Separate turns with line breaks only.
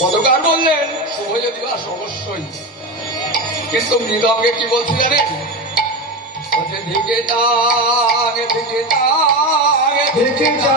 পদকার বললেন শুভ দিবাস অবশ্যই। কিন্তু মৃদঙ্গে কি বলছি জানেন? দিকে তাক
ঢেকে যা ঢেকে যা